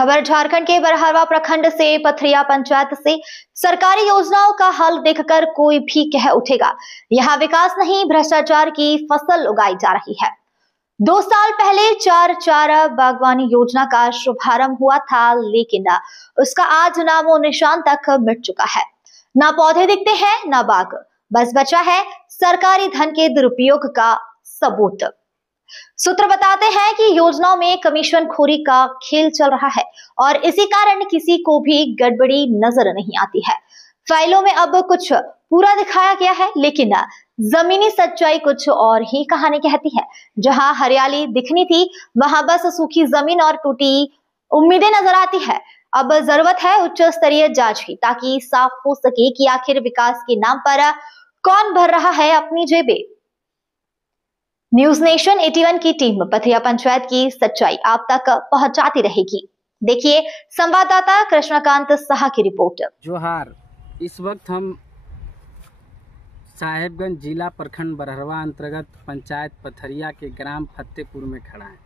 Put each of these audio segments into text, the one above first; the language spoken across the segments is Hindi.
खबर झारखंड के बरहरवा प्रखंड से पथरिया पंचायत से सरकारी योजनाओं का हल देखकर कोई भी कह उठेगा यहाँ विकास नहीं, भ्रष्टाचार की फसल उगाई जा रही है। 2 साल पहले चार बागवानी योजना का शुभारंभ हुआ था, लेकिन उसका आज नामो निशान तक मिट चुका है। ना पौधे दिखते हैं, ना बाग, बस बचा है सरकारी धन के दुरुपयोग का सबूत। सूत्र बताते हैं कि योजनाओं में कमीशनखोरी का खेल चल रहा है और इसी कारण किसी को भी गड़बड़ी नजर नहीं आती है। फाइलों में अब कुछ पूरा दिखाया गया है, लेकिन जमीनी सच्चाई कुछ और ही कहानी कहती है। जहां हरियाली दिखनी थी, वहां बस सूखी जमीन और टूटी उम्मीदें नजर आती है। अब जरूरत है उच्च स्तरीय जांच की, ताकि साफ हो सके कि आखिर विकास के नाम पर कौन भर रहा है अपनी जेबें। न्यूज नेशन 81 की टीम पथरिया पंचायत की सच्चाई आप तक पहुंचाती रहेगी। देखिए संवाददाता कृष्णकांत साहा की रिपोर्ट। जोहार, इस वक्त हम साहेबगंज जिला प्रखंड बरहरवा अंतर्गत पंचायत पथरिया के ग्राम फतेहपुर में खड़ा हैं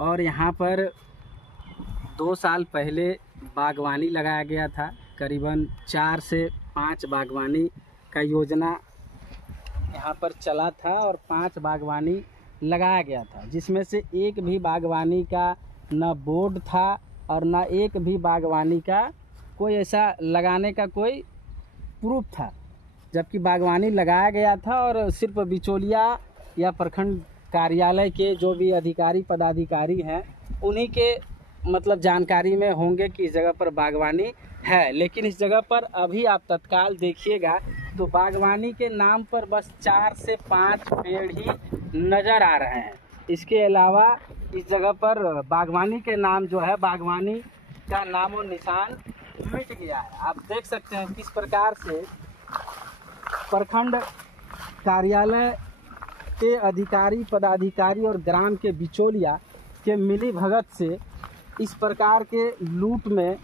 और यहाँ पर 2 साल पहले बागवानी लगाया गया था। करीबन 4 से 5 बागवानी का योजना यहाँ पर चला था और 5 बागवानी लगाया गया था, जिसमें से एक भी बागवानी का न बोर्ड था और न एक भी बागवानी का कोई ऐसा लगाने का कोई प्रूफ था। जबकि बागवानी लगाया गया था और सिर्फ बिचौलिया या प्रखंड कार्यालय के जो भी अधिकारी पदाधिकारी हैं उन्हीं के मतलब जानकारी में होंगे कि इस जगह पर बागवानी है। लेकिन इस जगह पर अभी आप तत्काल देखिएगा तो बागवानी के नाम पर बस 4 से 5 पेड़ ही नज़र आ रहे हैं। इसके अलावा इस जगह पर बागवानी के नाम जो है, बागवानी का नाम और निशान मिट गया है। आप देख सकते हैं किस प्रकार से प्रखंड कार्यालय के अधिकारी पदाधिकारी और ग्राम के बिचौलिया के मिली भगत से इस प्रकार के लूट में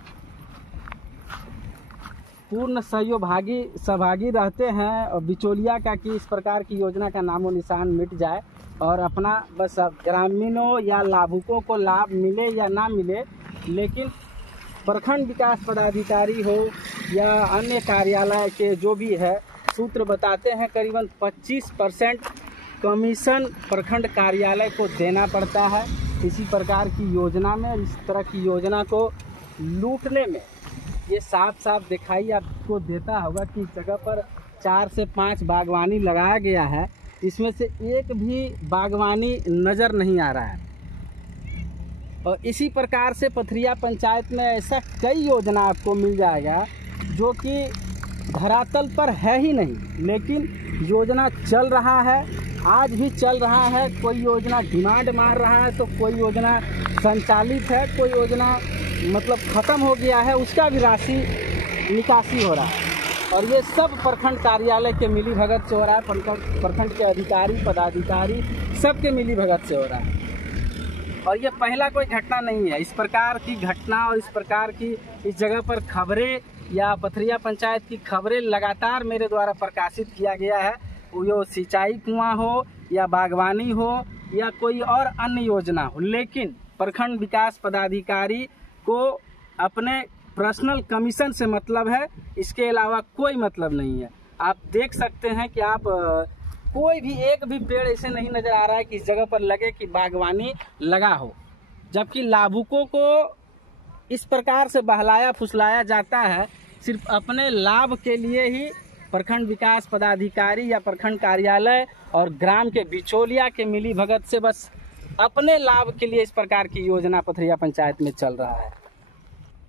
पूर्ण सहभागी रहते हैं और बिचौलिया का कि इस प्रकार की योजना का नामो निशान मिट जाए और अपना बस ग्रामीणों या लाभुकों को लाभ मिले या ना मिले, लेकिन प्रखंड विकास पदाधिकारी हो या अन्य कार्यालय के जो भी है, सूत्र बताते हैं करीबन 25% कमीशन प्रखंड कार्यालय को देना पड़ता है इसी प्रकार की योजना में। इस तरह की योजना को लूटने में ये साफ साफ दिखाई आपको देता होगा कि इस जगह पर 4 से 5 बागवानी लगाया गया है, इसमें से एक भी बागवानी नज़र नहीं आ रहा है। और इसी प्रकार से पथरिया पंचायत में ऐसा कई योजना आपको मिल जाएगा जो कि धरातल पर है ही नहीं, लेकिन योजना चल रहा है, आज भी चल रहा है। कोई योजना डिमांड मार रहा है तो कोई योजना संचालित है, कोई योजना मतलब ख़त्म हो गया है, उसका भी राशि निकासी हो रहा है। और ये सब प्रखंड कार्यालय के मिली भगत से हो रहा है, प्रखंड के अधिकारी पदाधिकारी सबके मिली भगत से हो रहा है। और ये पहला कोई घटना नहीं है। इस प्रकार की घटना और इस प्रकार की इस जगह पर खबरें या पथरिया पंचायत की खबरें लगातार मेरे द्वारा प्रकाशित किया गया है। वो सिंचाई कुआं हो या बागवानी हो या कोई और अन्य योजना हो, लेकिन प्रखंड विकास पदाधिकारी को अपने पर्सनल कमीशन से मतलब है, इसके अलावा कोई मतलब नहीं है। आप देख सकते हैं कि आप कोई भी एक भी पेड़ ऐसे नहीं नज़र आ रहा है कि इस जगह पर लगे कि बागवानी लगा हो, जबकि लाभुकों को इस प्रकार से बहलाया फुसलाया जाता है सिर्फ अपने लाभ के लिए ही। प्रखंड विकास पदाधिकारी या प्रखंड कार्यालय और ग्राम के बिचौलिया के मिली भगत से बस अपने लाभ के लिए इस प्रकार की योजना पथरिया पंचायत में चल रहा है।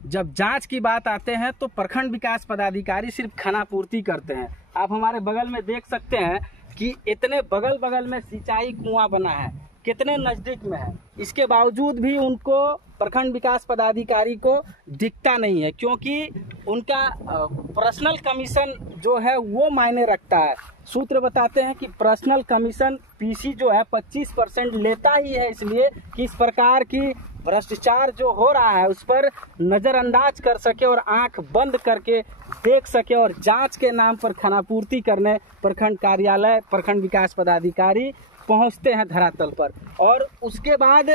जब जांच की बात आते हैं तो प्रखंड विकास पदाधिकारी सिर्फ खानापूर्ति करते हैं। आप हमारे बगल में देख सकते हैं कि इतने बगल में सिंचाई कुआं बना है, कितने नज़दीक में है, इसके बावजूद भी उनको प्रखंड विकास पदाधिकारी को दिखता नहीं है, क्योंकि उनका पर्सनल कमीशन जो है वो मायने रखता है। सूत्र बताते हैं कि पर्सनल कमीशन पीसी जो है 25% लेता ही है, इसलिए कि इस प्रकार की भ्रष्टाचार जो हो रहा है उस पर नज़रअंदाज कर सके और आंख बंद करके देख सके और जांच के नाम पर खानापूर्ति करने प्रखंड कार्यालय प्रखंड विकास पदाधिकारी पहुंचते हैं धरातल पर। और उसके बाद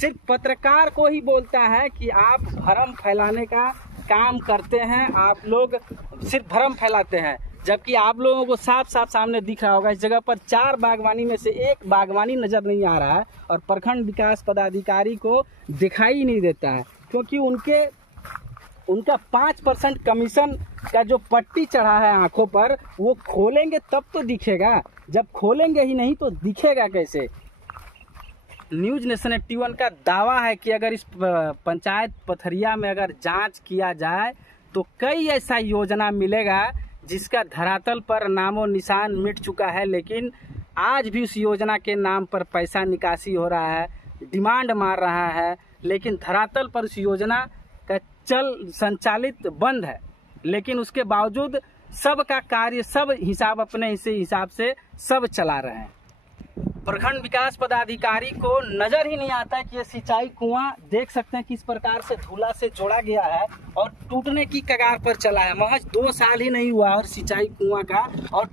सिर्फ पत्रकार को ही बोलता है कि आप भ्रम फैलाने का काम करते हैं, आप लोग सिर्फ भ्रम फैलाते हैं, जबकि आप लोगों को साफ साफ सामने दिख रहा होगा इस जगह पर 4 बागवानी में से एक बागवानी नजर नहीं आ रहा है और प्रखंड विकास पदाधिकारी को दिखाई नहीं देता है, क्योंकि उनका 5% कमीशन का जो पट्टी चढ़ा है आंखों पर, वो खोलेंगे तब तो दिखेगा, जब खोलेंगे ही नहीं तो दिखेगा कैसे। न्यूज नेशन 81 का दावा है कि अगर इस पंचायत पथरिया में अगर जांच किया जाए तो कई ऐसा योजना मिलेगा जिसका धरातल पर नामो निशान मिट चुका है, लेकिन आज भी उस योजना के नाम पर पैसा निकासी हो रहा है, डिमांड मार रहा है, लेकिन धरातल पर उस योजना का संचालित बंद है। लेकिन उसके बावजूद सबका कार्य, सब हिसाब अपने हिसाब से सब चला रहे हैं। प्रखंड विकास पदाधिकारी को नजर ही नहीं आता कि ये सिंचाई कुआं देख सकते हैं किस प्रकार से धूला से जोड़ा गया है और टूटने की कगार पर चला है। महज 2 साल ही नहीं हुआ और सिंचाई कुआं का और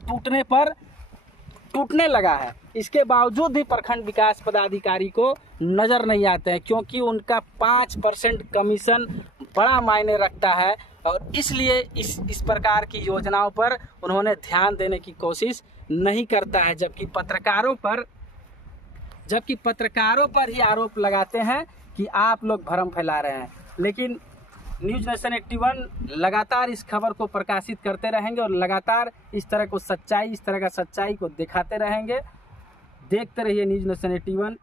टूटने लगा है। इसके बावजूद भी प्रखंड विकास पदाधिकारी को नजर नहीं आते हैं, क्योंकि उनका 5% कमीशन बड़ा मायने रखता है और इसलिए इस प्रकार की योजनाओं पर उन्होंने ध्यान देने की कोशिश नहीं करता है, जबकि पत्रकारों पर ही आरोप लगाते हैं कि आप लोग भ्रम फैला रहे हैं। लेकिन न्यूज नेशन 81 लगातार इस खबर को प्रकाशित करते रहेंगे और लगातार इस तरह का सच्चाई को दिखाते रहेंगे। देखते रहिए न्यूज नेशन 81।